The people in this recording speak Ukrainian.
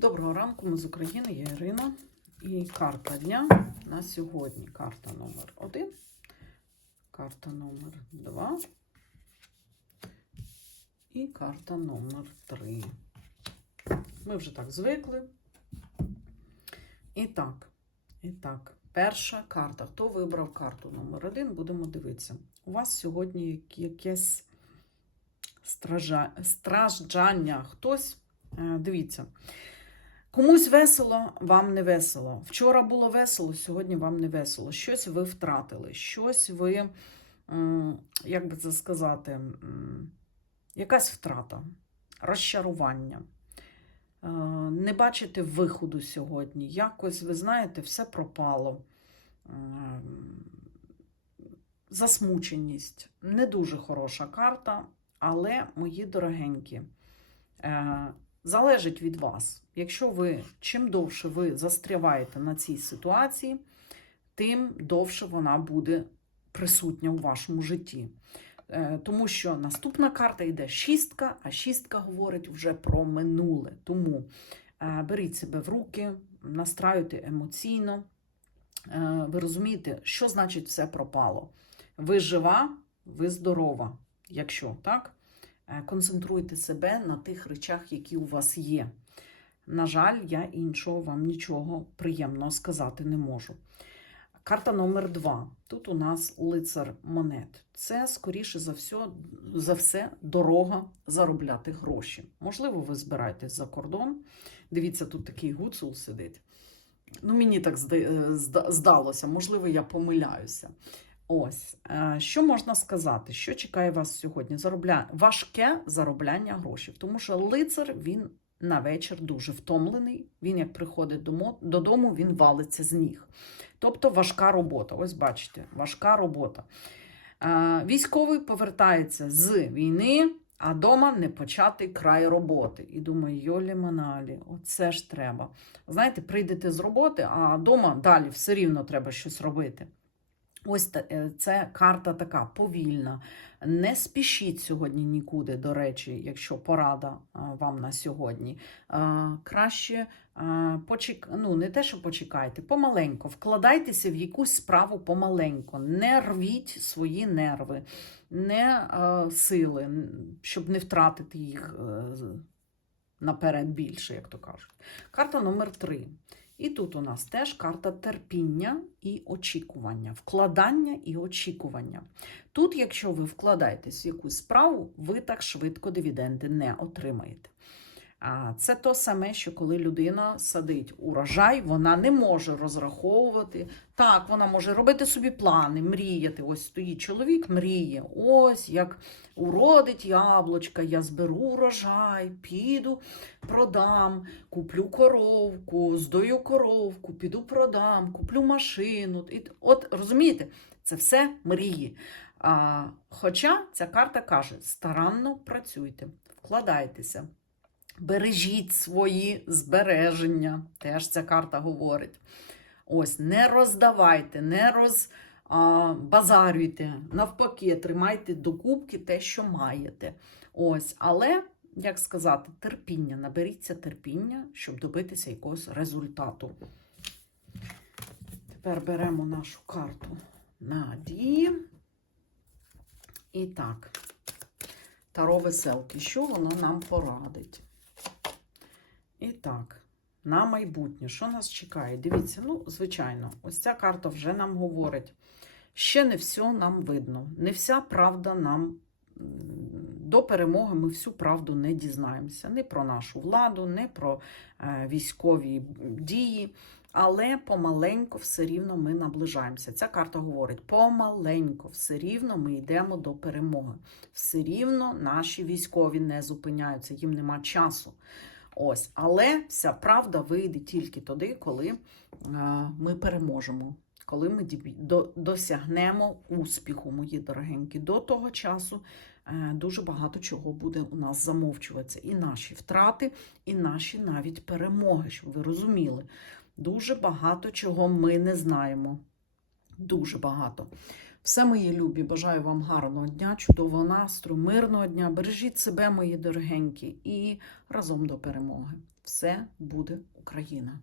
Доброго ранку, ми з України, я Ірина. І карта дня на сьогодні. Карта номер 1, карта номер 2 і карта номер 3. Ми вже так звикли. І так, і так, перша карта. Хто вибрав карту номер 1, будемо дивитися. У вас сьогодні якесь стража... Хтось, е, дивіться. Комусь весело, вам не весело. Вчора було весело, сьогодні вам не весело. Щось ви втратили, щось ви, як би це сказати, якась втрата, розчарування. Е, Не бачите виходу сьогодні. Якось, ви знаєте, все пропало. Ем, Засмученість. Не дуже хороша карта, але, мої дорогенькі, е, залежить від вас. Якщо ви чим довше ви застряваєте на цій ситуації, тим довше вона буде присутня у вашому житті. Е, Тому що наступна карта йде шістка, а шістка говорить вже про минуле. Тому е, беріть себе в руки, настраюйте емоційно. Е, Ви розумієте, що значить все пропало? Ви жива, ви здорова, якщо так. Е, Концентруйте себе на тих речах, які у вас є. На жаль, я іншого вам нічого приємного сказати не можу. Карта номер два. Тут у нас лицар монет. Це, скоріше за все, за все, дорога заробляти гроші. Можливо, ви збираєтесь за кордон. Дивіться, тут такий гуцул сидить. Ну, мені так е, зда- здалося, можливо, я помиляюся. Ось, е, що можна сказати? Що чекає вас сьогодні? Заробля... Важке заробляння грошей. Тому що лицар він на вечір дуже втомлений. Він, як приходить додому, він валиться з ніг. Тобто важка робота. Ось бачите, важка робота. Е, Військовий повертається з війни, а дома не початий край роботи. І думаю, йолі маналі, оце ж треба. Знаєте, прийдете з роботи, а вдома далі все рівно треба щось робити. Ось е, це карта така повільна. Не спішіть сьогодні нікуди, до речі, якщо порада вам на сьогодні. Краще почек... ну, не те, що почекайте, помаленько, вкладайтеся в якусь справу помаленько, не рвіть свої нерви, не сили, щоб не втратити їх е, наперед більше, як то кажуть. Карта номер три. І тут у нас теж карта терпіння і очікування, вкладання і очікування. Тут, якщо ви вкладаєтесь в якусь справу, ви так швидко дивіденди не отримаєте. Це то саме, що коли людина садить урожай, вона не може розраховувати. Так, вона може робити собі плани, мріяти. Ось стоїть чоловік, мріє. Ось як уродить яблучка, я зберу урожай, піду, продам, куплю коровку, здою коровку, піду продам, куплю машину. От розумієте, це все мрії. А, хоча ця карта каже: старанно працюйте, вкладайтеся. Бережіть свої збереження, теж ця карта говорить. Ось, не роздавайте, не розбазарюйте. Навпаки, тримайте докупки те, що маєте. Ось, але, як сказати, терпіння, наберіться терпіння, щоб добитися якогось результату. Тепер беремо нашу карту надії. І так, Таро веселки, що воно нам порадить? І так, на майбутнє, що нас чекає? Дивіться, ну, звичайно, ось ця карта вже нам говорить. Ще не все нам видно. Не вся правда нам до перемоги ми всю правду не дізнаємося. Не про нашу владу, не про е, військові дії. Але помаленько все рівно ми наближаємося. Ця карта говорить: помаленько, все рівно ми йдемо до перемоги. Все рівно наші військові не зупиняються, їм нема часу. Ось, але вся правда вийде тільки тоді, коли е, ми переможемо, коли ми до- досягнемо успіху, мої дорогенькі. До того часу е, дуже багато чого буде у нас замовчуватися. І наші втрати, і наші навіть перемоги, щоб ви розуміли. Дуже багато чого ми не знаємо. Дуже багато. Все, мої любі, бажаю вам гарного дня, чудового настрою, мирного дня. Бережіть себе, мої дорогенькі, і разом до перемоги. все буде Україна.